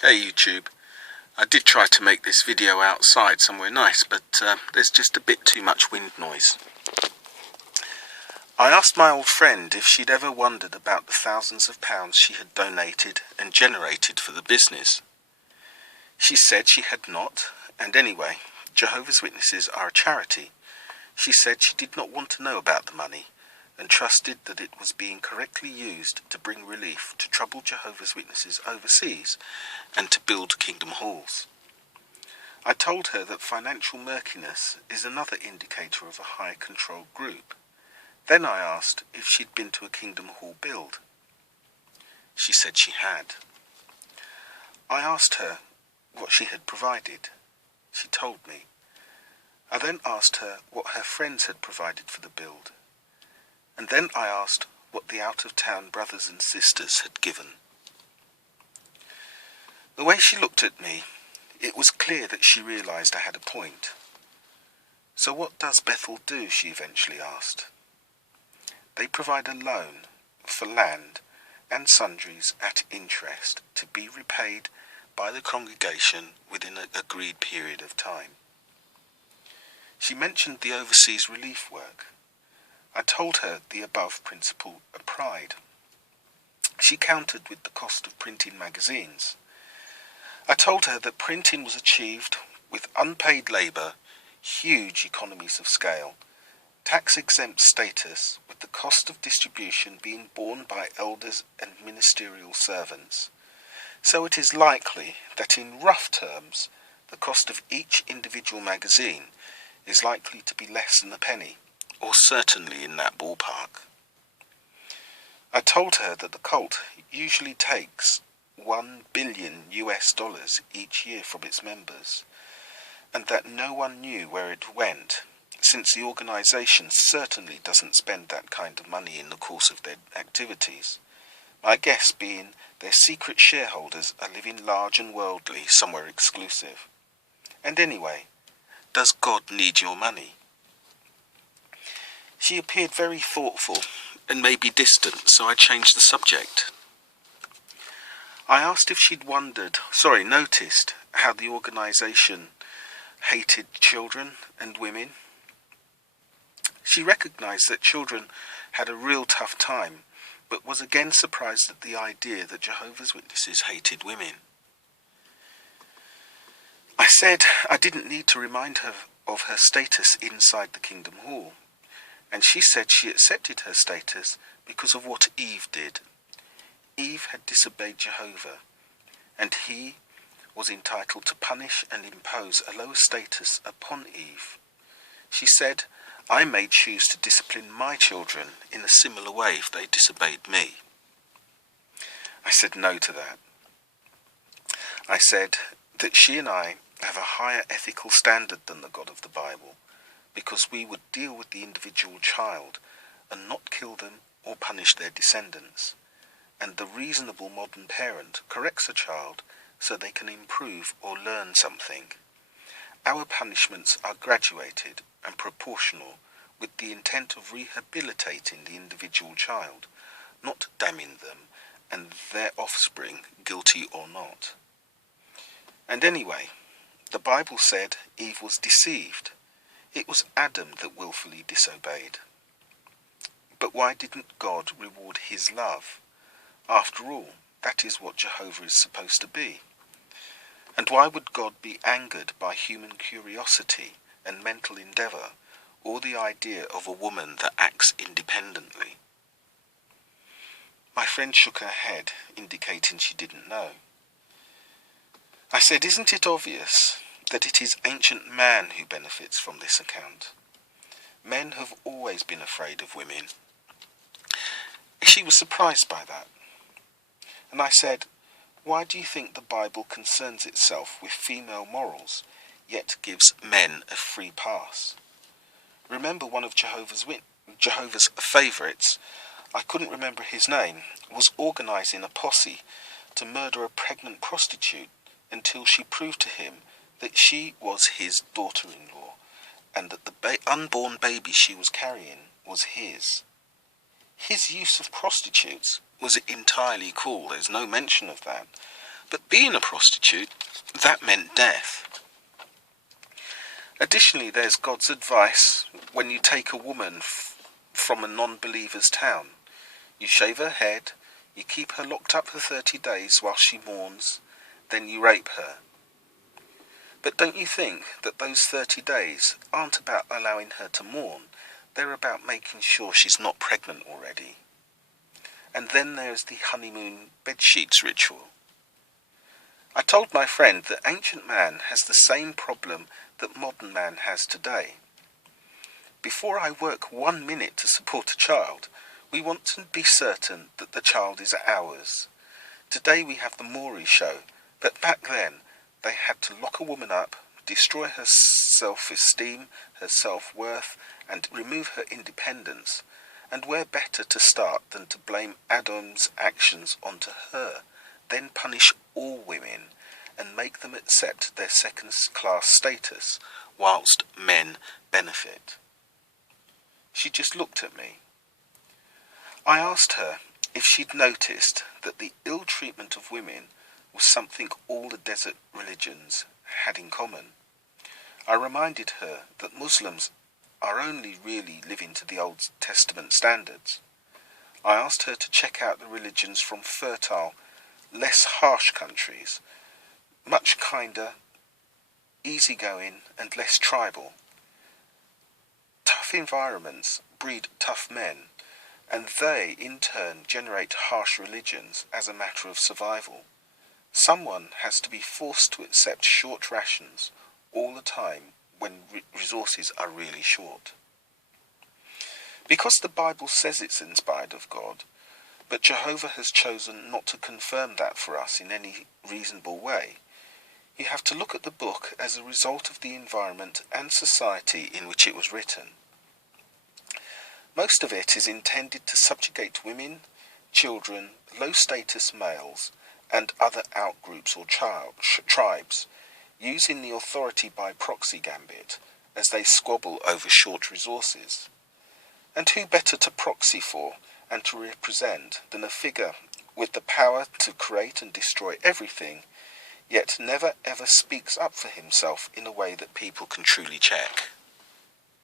Hey YouTube, I did try to make this video outside somewhere nice, but there's just a bit too much wind noise. I asked my old friend if she'd ever wondered about the thousands of pounds she had donated and generated for the business. She said she had not, and anyway, Jehovah's Witnesses are a charity. She said she did not want to know about the money, and trusted that it was being correctly used to bring relief to troubled Jehovah's Witnesses overseas and to build kingdom halls. I told her that financial murkiness is another indicator of a high control group. Then I asked if she'd been to a kingdom hall build. She said she had. I asked her what she had provided. She told me. I then asked her what her friends had provided for the build. And then I asked what the out-of-town brothers and sisters had given. The way she looked at me, it was clear that she realised I had a point. So what does Bethel do, she eventually asked. They provide a loan for land and sundries at interest to be repaid by the congregation within an agreed period of time. She mentioned the overseas relief work. I told her the above principle applied. She countered with the cost of printing magazines. I told her that printing was achieved with unpaid labour, huge economies of scale, tax-exempt status, with the cost of distribution being borne by elders and ministerial servants. So it is likely that in rough terms, the cost of each individual magazine is likely to be less than a penny, or certainly in that ballpark. I told her that the cult usually takes $1 billion each year from its members, and that no one knew where it went, since the organisation certainly doesn't spend that kind of money in the course of their activities. My guess being their secret shareholders are living large and worldly somewhere exclusive. And anyway, does God need your money? She appeared very thoughtful and maybe distant, so I changed the subject. I asked if she'd noticed how the organisation hated children and women. She recognised that children had a real tough time, but was again surprised at the idea that Jehovah's Witnesses hated women. I said I didn't need to remind her of her status inside the Kingdom Hall, and she said she accepted her status because of what Eve did. Eve had disobeyed Jehovah, and he was entitled to punish and impose a lower status upon Eve. She said, I may choose to discipline my children in a similar way if they disobeyed me. I said no to that. I said that she and I have a higher ethical standard than the God of the Bible, because we would deal with the individual child and not kill them or punish their descendants. And the reasonable modern parent corrects a child so they can improve or learn something. Our punishments are graduated and proportional, with the intent of rehabilitating the individual child, not damning them and their offspring, guilty or not. And anyway, the Bible said Eve was deceived. It was Adam that willfully disobeyed. But why didn't God reward his love? After all, that is what Jehovah is supposed to be. And why would God be angered by human curiosity and mental endeavour, or the idea of a woman that acts independently? My friend shook her head, indicating she didn't know. I said, isn't it obvious that it is ancient man who benefits from this account? Men have always been afraid of women. She was surprised by that. And I said, why do you think the Bible concerns itself with female morals, yet gives men a free pass? Remember one of Jehovah's favourites, I couldn't remember his name, was organising a posse to murder a pregnant prostitute until she proved to him that she was his daughter-in-law, and that the unborn baby she was carrying was his. His use of prostitutes was entirely cool, there's no mention of that, But being a prostitute, that meant death. Additionally, there's God's advice when you take a woman from a non-believer's town. You shave her head, you keep her locked up for 30 days while she mourns, then you rape her. But don't you think that those 30 days aren't about allowing her to mourn? They're about making sure she's not pregnant already. And then there's the honeymoon bedsheets ritual. I told my friend that ancient man has the same problem that modern man has today. Before I work 1 minute to support a child, we want to be certain that the child is ours. Today we have the Maury show, but back then they had to lock a woman up, destroy her self-esteem, her self-worth, and remove her independence. And where better to start than to blame Adam's actions onto her, then punish all women and make them accept their second-class status, whilst men benefit. She just looked at me. I asked her if she'd noticed that the ill treatment of women was something all the desert religions had in common. I reminded her that Muslims are only really living to the Old Testament standards. I asked her to check out the religions from fertile, less harsh countries, much kinder, easygoing and less tribal. Tough environments breed tough men, and they in turn generate harsh religions as a matter of survival. Someone has to be forced to accept short rations all the time when resources are really short. Because the Bible says it's inspired of God, but Jehovah has chosen not to confirm that for us in any reasonable way, you have to look at the book as a result of the environment and society in which it was written. Most of it is intended to subjugate women, children, low-status males, and other outgroups or tribes, using the authority by proxy gambit as they squabble over short resources. And who better to proxy for and to represent than a figure with the power to create and destroy everything, yet never ever speaks up for himself in a way that people can truly check?